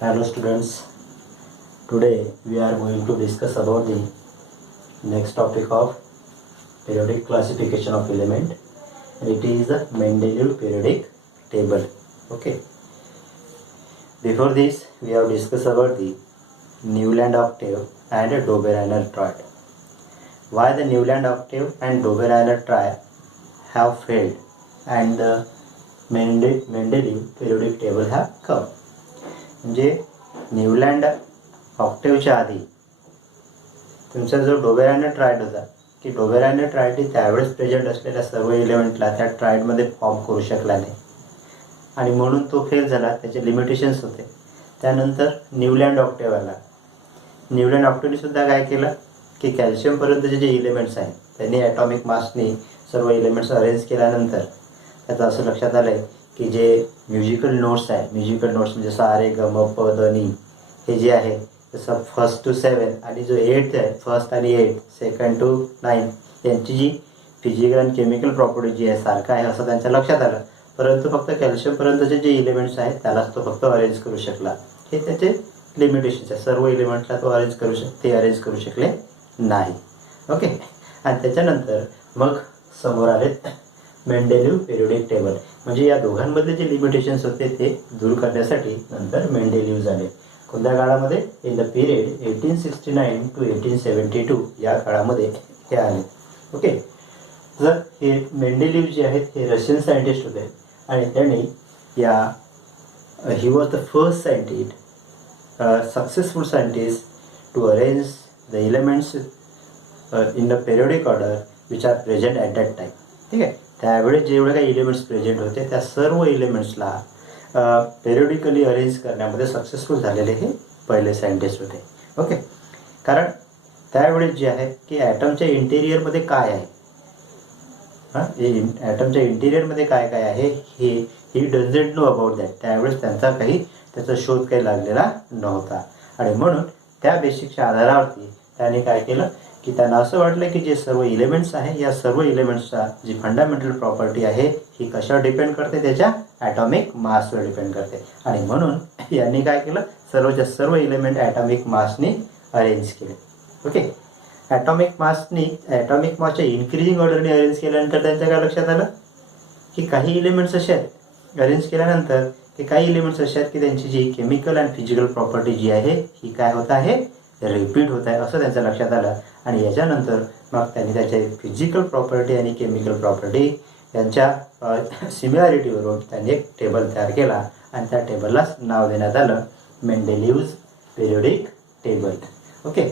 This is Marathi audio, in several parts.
Hello students, today we are going to discuss about the next topic of periodic classification of element, and it is the Mendeleev periodic table. Okay. Before this we have discussed about the Newland octave and Dobereiner triad. Why the Newland octave and Dobereiner triad have failed and the Mendeleev periodic table have come. म्हणजे न्यूलँड ऑक्टेवच्या आधी तुमचा जो डोबेरायनर ट्रायड होता की डोबेरायनर ट्रायडने त्यावेळेस प्रेझेंट असलेल्या सर्व इलेमेंटला त्या ट्रायडमध्ये फॉर्म करू शकला नाही आणि म्हणून तो फेल झाला. त्याचे लिमिटेशन्स होते. त्यानंतर न्यूलँड ऑक्टेव आला. न्यूलँड ऑक्टेवने सुद्धा काय केलं की कॅल्शियमपर्यंतचे जे इलेमेंट्स आहेत त्यांनी ॲटॉमिक मासनी सर्व इलेमेंट्स अरेंज केल्यानंतर त्याचं असं लक्षात आलं आहे की जे म्युझिकल नोट्स आहे, म्युझिकल नोट्स म्हणजे सा रे ग म प द नी हे जे आहे जसं 1 to 7 आणि जो 8 आहे 1st आणि 8 2nd to 9 यांची जी फिजिकल आणि केमिकल प्रॉपर्टी जी आहे सारखं आहे असं त्यांच्या लक्षात आलं. परंतु फक्त कॅल्शियमपर्यंतचे जे इलेमेंट्स आहेत त्यालाच तो फक्त अरेंज करू शकला. हे त्याचे लिमिटेशन्स आहे. सर्व इलेमेंट्सला तो अरेंज करू शकले नाही. ओके. आणि त्याच्यानंतर मग समोर आले मेंडेलीव पिरियोडिक टेबल. म्हणजे या दोघांमधले जे लिमिटेशन्स होते ते दूर करण्यासाठी नंतर मेंडेलीव झाले. कोणत्या काळामध्ये? इन द पिरियड 1869 to 1872 या काळामध्ये हे आले. ओके. जर हे मेंडेलीव जे आहेत हे रशियन सायंटिस्ट होते आणि त्यांनी he was the first scientist successful scientist to arrange the elements in the periodic order which are present at that time. ठीक आहे. त्यावेळेस जेवढे काही इलेमेंट्स प्रेझेंट होते त्या सर्व इलेमेंट्सला पेरियोडिकली अरेंज करण्यामध्ये सक्सेसफुल झालेले हे पहिले सायंटिस्ट होते. ओके. कारण त्यावेळेस जे आहे की ॲटमच्या इंटेरियरमध्ये काय आहे, ॲटमच्या इंटेरियरमध्ये काय काय आहे he doesn't know about that. त्यावेळेस त्याचा शोध काही लागलेला नव्हता आणि म्हणून त्या बेसिकच्या आधारावरती त्यांनी काय केलं की त्यांना असं वाटलं की जे सर्व इलेमेंट्स आहे या सर्व इलेमेंट्सचा जी फंडामेंटल प्रॉपर्टी आहे ही कशावर डिपेंड करते? त्याच्या ॲटॉमिक मासवर डिपेंड करते. आणि म्हणून यांनी काय केलं, सर्व इलेमेंट ॲटॉमिक मासनी अरेंज केले. ओके. ॲटॉमिक मासच्या इन्क्रीजिंग ऑर्डरने अरेंज केल्यानंतर त्यांच्या काय लक्षात आलं की काही इलेमेंट्स असे आहेत अरेंज केल्यानंतर की काही इलेमेंट्स असे आहेत की त्यांची जी केमिकल आणि फिजिकल प्रॉपर्टी जी आहे ही काय होत आहे, रिपीट होत आहे असं त्यांच्या लक्षात आलं. आणि याच्यानंतर मग त्यांनी त्याच्या फिजिकल प्रॉपर्टी आणि केमिकल प्रॉपर्टी यांच्या सिमिलॅरिटीवरून त्यांनी एक टेबल तयार केला आणि त्या टेबललाच नाव देण्यात आलं मेंडेलीव्ज पिरियोडिक टेबल. ओके.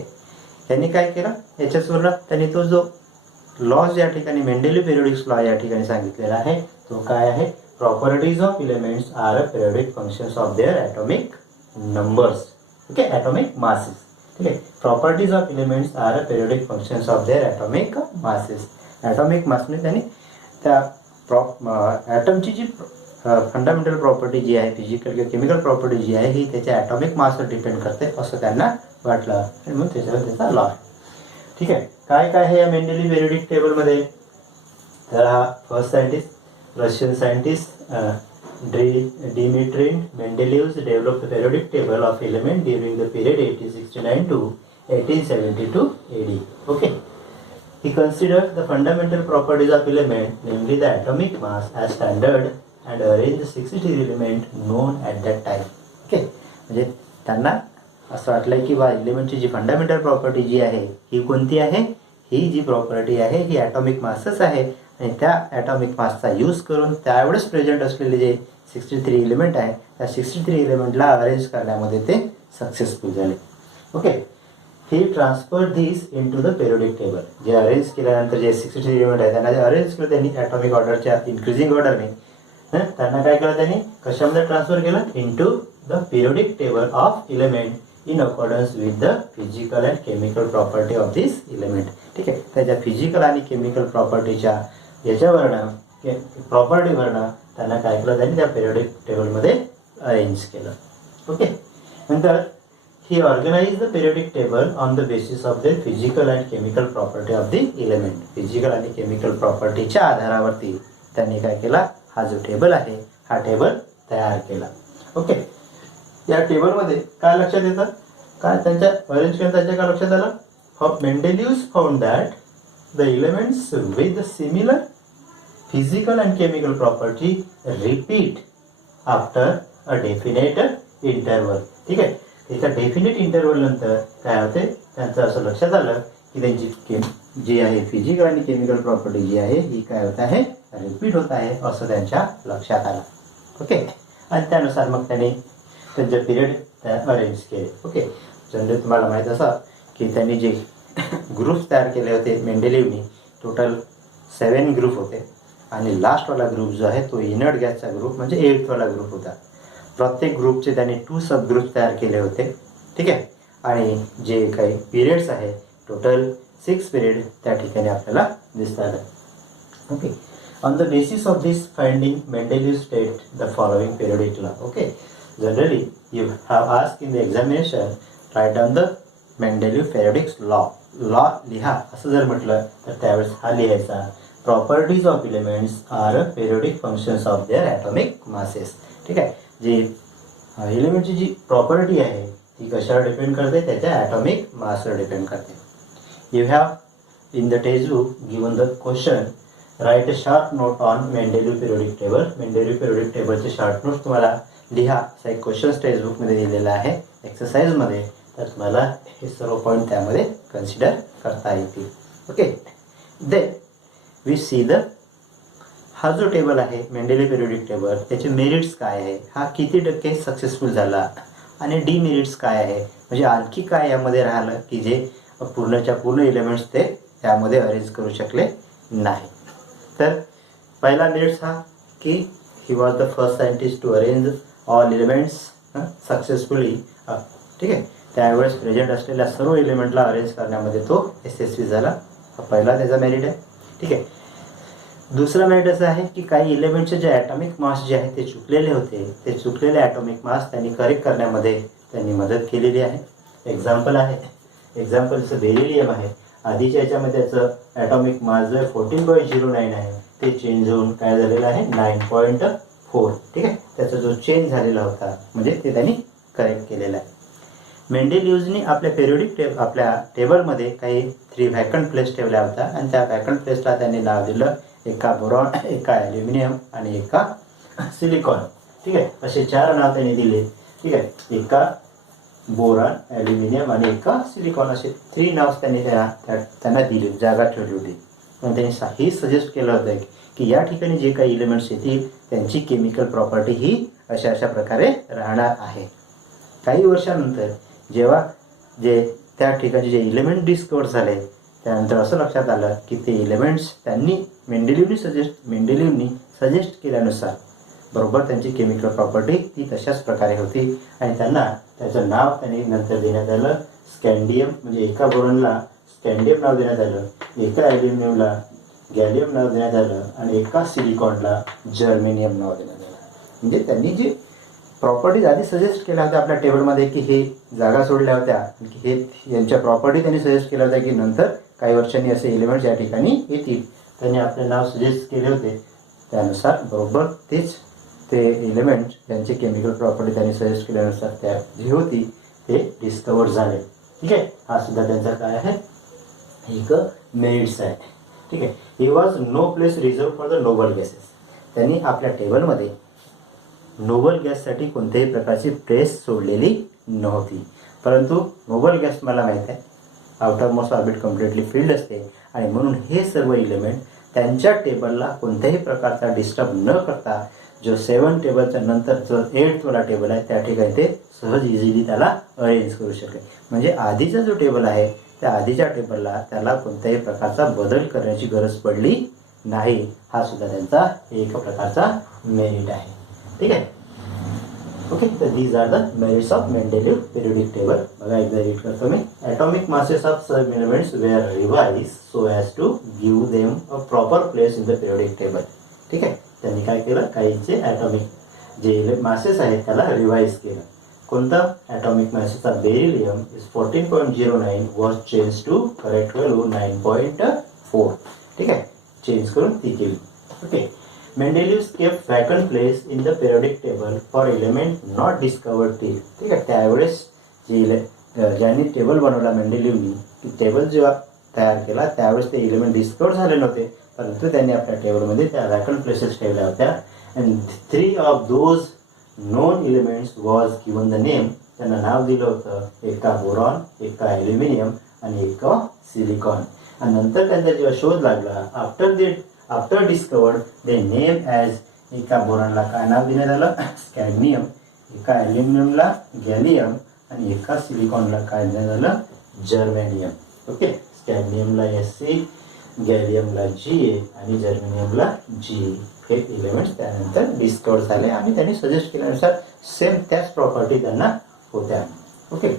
त्यांनी काय केलं याच्याचवरून त्यांनी तो जो लॉज या ठिकाणी मेंडेलीव पिरियोडिक्स लॉ या ठिकाणी सांगितलेला आहे तो काय आहे, properties of elements are a periodic functions of their atomic numbers. Okay. Atomic masses. ठीक आहे. Properties of elements are a periodic functions of their atomic masses. Atomic मासने त्यांनी त्या ॲटमची जी फंडामेंटल प्रॉपर्टी जी आहे, फिजिकल किंवा केमिकल प्रॉपर्टी जी आहे ही त्याच्या ॲटॉमिक मासवर डिपेंड करते असं त्यांना वाटलं आणि मग त्याच्यावर त्याचा लॉ. ठीक आहे. काय काय आहे या मेंडेलीव पिरियोडिक टेबलमध्ये? तर हा first scientist Russian scientist Dmitry Mendeleev developed the periodic table of elements during the period 1869 to 1872 AD. Okay. He considered the fundamental properties of element, namely the atomic mass, as standard and arranged the 63 elements known at that time. Okay. म्हणजे त्यांना असं वाटलं की बा इलेमेंटची जी फंडामेंटल प्रॉपर्टी जी आहे ही कोणती आहे, ही जी प्रॉपर्टी आहे ही ॲटॉमिक मासच आहे आणि त्या ॲटॉमिक मासचा यूज करून त्यावेळेस प्रेझेंट असलेले जे 63 एलिमेंट आहे त्या 63 एलिमेंटला अरेंज करण्यामध्ये ते सक्सेसफुल झाले. Okay. He transfer this into the periodic table. जे अरेंज केल्यानंतर जे 63 एलिमेंट आहे त्यांना जे अरेंज केलं त्यांनी ॲटॉमिक ऑर्डरच्या इन्क्रीजिंग ऑर्डरने त्यांना काय केलं, त्यांनी कशामध्ये ट्रान्सफर केलं, into the periodic table of element in accordance with the physical and chemical property of this element. ठीक आहे. त्याच्या फिजिकल आणि केमिकल प्रॉपर्टीच्या याच्यावरनं प्रॉपर्टीवरनं त्यांना काय केलं, त्यांनी त्या पिरियोडिक टेबलमध्ये अरेंज केलं. ओके. नंतर he organise the periodic table on the basis of the physical and chemical property of the element. Physical आणि केमिकल प्रॉपर्टीच्या आधारावरती त्यांनी काय केला, हा जो टेबल आहे हा टेबल तयार केला. ओके. या टेबलमध्ये काय लक्षात येतं, काय त्यांच्या अरेंज केलं त्यांच्या काय लक्षात आलं, Mendeleev found that the elements with similar physical and chemical property repeat after a definite interval. ठीक आहे, एका डेफिनेट इंटरवल नंतर काय होते, त्यांचं असं लक्षात आलं की त्यांची जी आहे फिजिकल आणि केमिकल प्रॉपर्टी जी आहे ही काय होत आहे, रिपीट होत आहे असं त्यांच्या लक्षात आलं. ओके, आणि त्यानुसार मग त्यांनी त्यांचे पिरियड अरेंज केले. ओके, जनरली तुम्हाला माहीत असं की त्यांनी जे ग्रुप्स तयार केले होते मेंडेलिव्हनी, टोटल 7 ग्रुप होते आणि लास्टवाला ग्रुप जो आहे तो इनर्ट गॅसचा ग्रुप म्हणजे 8वाला ग्रुप होता. प्रत्येक ग्रुपचे त्यांनी 2 सब ग्रुप तयार केले होते. ठीक आहे, आणि जे काही पिरियड्स आहे टोटल 6 पिरियड त्या ठिकाणी आपल्याला दिसतात. Okay, on the basis of this finding Mendeleev state the following periodic law. Okay, generally you have ask in the examination write down the Mendeleev periodic law लिहा असं जर म्हटलं तर त्यावेळेस हा लिहायचा, properties of elements are periodic functions of their atomic masses. ठीक आहे, जी एलिमेंटची जी प्रॉपर्टी आहे ती कशावर डिपेंड करते, त्याच्या ॲटॉमिक मासवर डिपेंड करते. You have in the textbook given the question, write a short note on Mendeleev periodic table. Mendeleev periodic टेबलचे शॉर्ट नोट्स तुम्हाला लिहा, असा एक क्वेश्चन्स टेक्स्टबुकमध्ये दिलेला आहे एक्सरसाइजमध्ये, तर तुम्हाला हे सर्व पॉईंट त्यामध्ये कन्सिडर करता येतील. Okay, then we see the, हा जो टेबल आहे मेंडेलिव्ह पिरियोडिक टेबल त्याचे मेरिट्स काय आहे, हा किती टक्के सक्सेसफुल झाला आणि डीमेरिट्स काय आहे, म्हणजे आणखी काय यामध्ये राहिलं की जे पूर्णच्या पूर्ण एलिमेंट्स ते त्यामध्ये अरेंज करू शकले नाही. तर पहिला मेरिट्स हा की he was the first scientist to arrange all elements successfully. ठीक आहे, त्यावेळेस प्रेझेंट असलेल्या सर्व एलिमेंटला अरेंज करण्यामध्ये तो यशस्वी झाला. हा पहिला त्याचा मेरिट आहे. ठीक आहे, दुसरा मेरिट असं आहे की काही एलिमेंटचे जे ॲटॉमिक मास जे आहे ते चुकलेले होते, ते चुकलेले ॲटॉमिक मास त्यांनी करेक्ट करण्यामध्ये त्यांनी मदत केलेली आहे. एक्झाम्पल आहे, एक्झाम्पलचं बेरिलियम आहे, आधीच्या याच्यामध्ये त्याचं ॲटॉमिक मास जो आहे 14.09 आहे, ते चेंज होऊन काय झालेलं आहे 9.4. ठीक आहे, त्याचा जो चेंज झालेला होता म्हणजे ते त्यांनी करेक्ट केलेला आहे. मेंडेलिव्हनी आपल्या पिरियोडिक आपल्या टेबलमध्ये काही 3 व्हॅकंट प्लेस ठेवल्या होत्या आणि त्या व्हॅकंट प्लेसला त्यांनी नाव दिलं, एका बोरॉन, एका ॲल्युमिनियम आणि एका सिलिकॉन. ठीक आहे, असे 4 नाव त्यांनी दिले. ठीक आहे, एका बोरॉन, ॲल्युमिनियम आणि एका सिलिकॉन, असे 3 नाव त्यांनी त्यांना दिले, जागा ठेवली होती. पण त्यांनी हे सजेस्ट केलं होतं की या ठिकाणी जे काही एलिमेंट्स येतील त्यांची केमिकल प्रॉपर्टी ही अशा अशा प्रकारे राहणार आहे. काही वर्षानंतर जेव्हा जे त्या ठिकाणी जे एलिमेंट डिस्कवर झाले त्यानंतर असं लक्षात आलं की ते एलिमेंट्स त्यांनी मेंडेलिव्हनी सजेस्ट केल्यानुसार बरोबर त्यांची केमिकल प्रॉपर्टी ती तशाच प्रकारे होती आणि त्यांना त्याचं नाव त्यांनी नंतर देण्यात आलं स्कॅन्डियम. म्हणजे एका बोरॉनला स्कॅन्डियम नाव देण्यात आलं, एका ॲल्युमिनियमला गॅलियम नाव देण्यात आलं आणि एका सिलिकॉनला जर्मेनियम नाव देण्यात आलं. म्हणजे त्यांनी जे प्रॉपर्टीज आधी सजेस्ट केल्या होत्या आपल्या टेबलमध्ये की हे जागा सोडल्या होत्या की हे यांच्या प्रॉपर्टी त्यांनी सजेस्ट केल्या होत्या की नंतर काही वर्षांनी असे एलिमेंट्स या ठिकाणी येतील, त्यांनी आपले नाव सजेस्ट केले होते. त्यानुसार बरोबर तेच ते एलिमेंट्स ज्यांचे केमिकल प्रॉपर्टी त्यांनी सजेस्ट केल्यानुसार त्या जी होती ते डिस्कवर झाले. ठीक आहे, हा सुद्धा त्यांचा काय आहे एक मेरिट्स आहे. ठीक आहे, he was no place reserve for the noble gases. त्यांनी आपल्या टेबलमध्ये नोबल गॅससाठी कोणत्याही प्रकारची प्लेस सोडलेली नव्हती. परंतु नोबल गॅस मला माहीत आहे out of most orbit completely filled असते आणि म्हणून हे सर्व एलिमेंट त्यांच्या टेबलला कोणत्याही प्रकारचा डिस्टर्ब न करता जो 7 टेबलच्या नंतर जो 8वाला टेबल आहे त्या ठिकाणी ते सहज इझिली त्याला अरेंज करू शकेल. म्हणजे आधीचा जो टेबल आहे त्या आधीच्या टेबलला त्याला कोणत्याही प्रकारचा बदल करण्याची गरज पडली नाही. हा सुद्धा त्यांचा एक प्रकारचा मेरिट आहे. ठीक आहे, ओके, तर these are the merits of Mendeleev periodic table. बघा एकदा रीड करतो मी. Atomic masses of some elements were revised so as to give them a proper place in the periodic table. ठीक आहे, त्यांनी काय केलं, काहींचे ॲटॉमिक जे मासेस आहेत त्याला रिवाइज केलं. कोणता atomic masses of beryllium is 14.09 was change to correct value 9.4. ठीक आहे, चेंज करून ती केली. Okay, Mendeleev kept vacant place in the periodic table for element not discovered till. ठीक आहे, त्यावेळेस ज्यांनी टेबल बनवला मेंडेलिव्हनी, की टेबल जेव्हा तयार केला त्यावेळेस ते एलिमेंट डिस्कवर झाले नव्हते, परंतु त्यांनी आपल्या टेबलमध्ये त्या वॅकंट प्लेसेस ठेवल्या होत्या. And 3 of those non elements was given the name. त्यांना नाव दिलं होतं, एका बोरॉन, एका ॲल्युमिनियम आणि एका सिलिकॉन. आणि नंतर त्यांचा जेव्हा शोध लागला, आफ्टर डिस्कवर्ड दे नेम ॲज, एका बोरॉनला काय नाव देण्यात आलं, स्कॅडमियम, एका ॲल्युमिनियमला गॅलियम आणि एका सिलिकॉनला काय देण्यात आलं, जर्मेनियम. ओके, स्कॅडमियमला Sc, गॅलियमला Ga आणि जर्मेनियमला Ge. हे एलिमेंट्स त्यानंतर डिस्कवर झाले आणि त्यांनी सजेस्ट केल्यानुसार सेम त्याच प्रॉपर्टी त्यांना होत्या. ओके,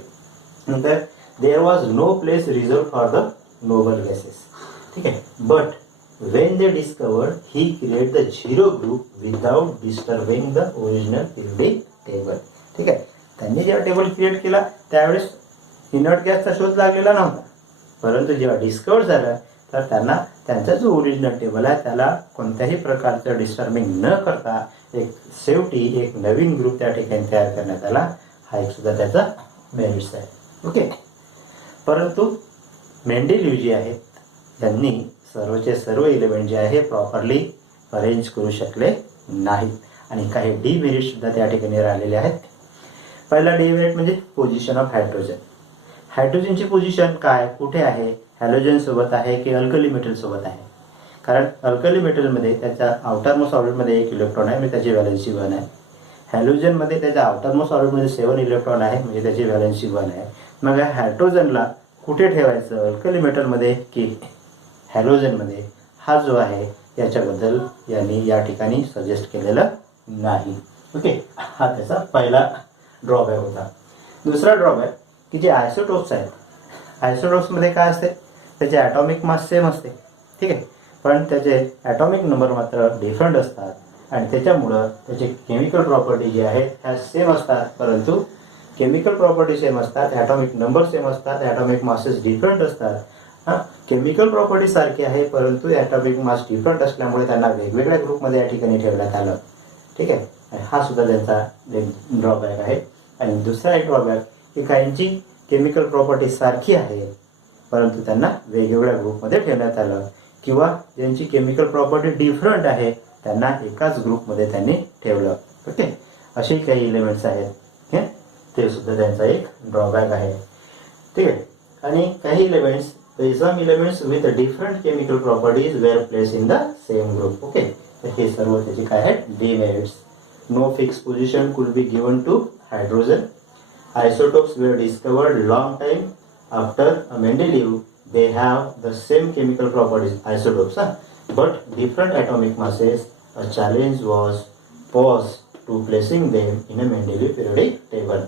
नंतर there was no place reserve for the noble gases. ठीक आहे, but when they discovered, he created the zero group without disturbing the original periodic table. ठीक आहे, त्यांनी जेव्हा टेबल क्रिएट केला त्यावेळेस इनर्ट गॅसचा शोध लागलेला नव्हता, परंतु जेव्हा डिस्कवर झालं तर त्यांना त्यांचा जो ओरिजिनल टेबल आहे त्याला कोणत्याही प्रकारचं डिस्टर्बिंग न करता एक शेवटी एक नवीन ग्रुप त्या ठिकाणी तयार करण्यात आला. हा एक सुद्धा त्याचा मेरिट्स आहे. ओके, परंतु मेंडेलिव्ह जे आहेत त्यांनी सर्वचे सर्व एलिमेंट जे आहे प्रॉपरली अरेंज करू शकले नाहीत आणि काही डिमेरिट सुद्धा त्या ठिकाणी राहिलेले आहेत. पहिला डिमेरिट म्हणजे पोझिशन ऑफ हायड्रोजन. हायड्रोजनची पोझिशन काय, कुठे आहे, हॅलोजन सोबत आहे की अल्कली मेटल सोबत आहे. कारण अल्कली मेटलमध्ये त्याच्या आउटरमोस्ट ऑर्बिटमध्ये 1 इलेक्ट्रॉन आहे, म्हणजे त्याची व्हॅलेन्सी 1 आहे. हॅलोजनमध्ये त्याच्या आउटरमोस्ट ऑर्बिटमध्ये 7 इलेक्ट्रॉन आहे, म्हणजे त्याची व्हॅलेन्सी 1 आहे. मग हायड्रोजनला कुठे ठेवायचं, अल्कली मेटलमध्ये की हॅलोजनमध्ये, हा जो आहे याच्याबद्दल यांनी या ठिकाणी सजेस्ट केलेलं नाही. ओके, हा त्याचा पहिला ड्रॉबॅक होता. दुसरा ड्रॉबॅक की जे आयसोटोप्स आहेत, आयसोटोप्समध्ये काय असते, त्याचे ॲटॉमिक मास सेम असते. ठीक आहे, पण त्याचे ॲटॉमिक नंबर मात्र डिफरंट असतात आणि त्याच्यामुळं त्याचे केमिकल प्रॉपर्टी जे आहेत ह्या सेम असतात, परंतु केमिकल प्रॉपर्टी सेम असतात, ॲटॉमिक नंबर सेम असतात, ॲटॉमिक मासेस डिफरंट असतात. केमिकल प्रॉपर्टी सारखी आहे, परंतु ॲटॉमिक मास डिफरंट असल्यामुळे त्यांना वेगवेगळ्या ग्रुपमध्ये या ठिकाणी ठेवण्यात आलं. ठीक आहे, हा सुद्धा त्यांचा एक ड्रॉबॅक आहे. आणि दुसरा एक ड्रॉबॅक की काहींची केमिकल प्रॉपर्टी सारखी आहे, परंतु त्यांना वेगवेगळ्या ग्रुपमध्ये ठेवण्यात आलं, किंवा ज्यांची केमिकल प्रॉपर्टी डिफरंट आहे त्यांना एकाच ग्रुपमध्ये त्यांनी ठेवलं. ओके, असे काही एलिमेंट्स आहेत, हे ते सुद्धा त्यांचा एक ड्रॉबॅक आहे. ठीक आहे, आणि काही elements, some elements with different chemical properties were placed in the same group. Okay, तर हे सर्व त्याचे काय आहेत, demerits. No fixed position could be given to hydrogen. Isotopes were discovered long time after Mendeleev. They have the same chemical properties, isotopes, but different atomic masses. A challenge was posed to placing them in a Mendeleev periodic table.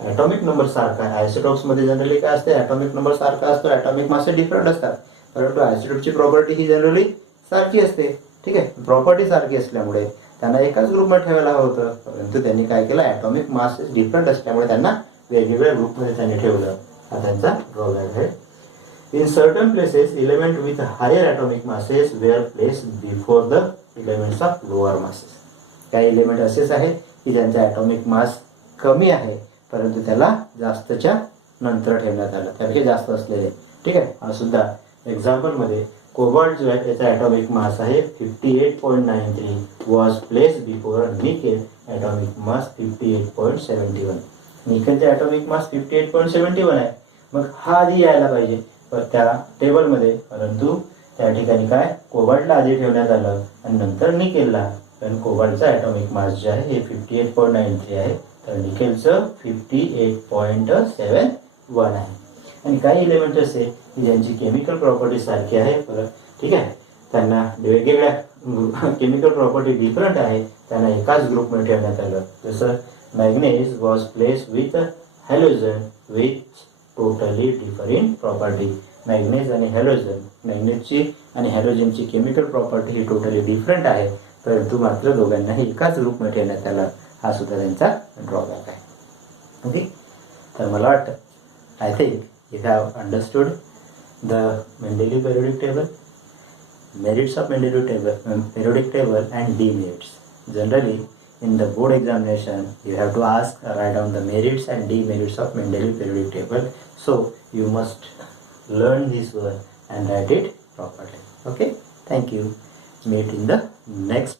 Atomic number सारखा आहे, आयसोटोप्समध्ये जनरली काय असते, ॲटॉमिक नंबर सारखा असतो, ॲटॉमिक मासे डिफरंट असतात, परंतु आयसोटोपची प्रॉपर्टी ही जनरली सारखी असते. ठीक आहे, प्रॉपर्टी सारखी असल्यामुळे त्यांना एकाच ग्रुपमध्ये ठेवायला हवं होतं, परंतु त्यांनी काय केलं, ॲटॉमिक मासेस डिफरंट असल्यामुळे त्यांना वेगवेगळ्या ग्रुपमध्ये त्यांनी ठेवलं. हा त्यांचा ड्रॉबॅक आहे. In certain places element with higher atomic masses were placed before the elements of lower masses. काही एलिमेंट असेच आहेत की ज्यांचा ॲटॉमिक मास कमी आहे, परंतु त्याला जास्तच्या नंतर ठेवण्यात आलं, त्यापेक्षा जास्त असलेले. ठीक आहे, हा सुद्धा एक्झाम्पलमध्ये कोबाल्ट जो आहे त्याचा ॲटॉमिक मास आहे 58.93, was place before nickel atomic mass 58.71. निकेलचा ॲटॉमिक मास 58.71 आहे. मग हा आधी यायला पाहिजे त्या टेबलमध्ये, परंतु त्या ठिकाणी काय, कोबाल्टला आधी ठेवण्यात आलं आणि नंतर निकेलला. कारण कोबाल्टचा ॲटॉमिक मास जे आहे हे 58.93 आहे, तर निकेलचं 58.71 आहे. आणि काही एलिमेंट असे की ज्यांची केमिकल प्रॉपर्टी सारखी आहे, परत ठीक आहे, त्यांना वेगवेगळ्या केमिकल प्रॉपर्टी डिफरंट आहे, त्यांना एकाच ग्रुपमध्ये ठेवण्यात आलं. जसं manganese was place with halogen with totally different property. Manganese आणि हॅलोजन, मॅग्नेजची आणि हॅलोजनची केमिकल प्रॉपर्टी ही टोटली डिफरंट आहे, परंतु मात्र दोघांनाही एकाच ग्रुपमध्ये ठेवण्यात आलं. हा सुद्धा त्यांचा ड्रॉबॅक आहे. ओके, तर मला वाटतं I think you have understood the Mendeleev periodic table. merits of Mendeleev table, periodic table and demerits. Generally, in the board examination, you have to ask, write down the merits and demerits of Mendeleev periodic table. So you must learn this one and write it properly. Okay, thank you. Meet in the next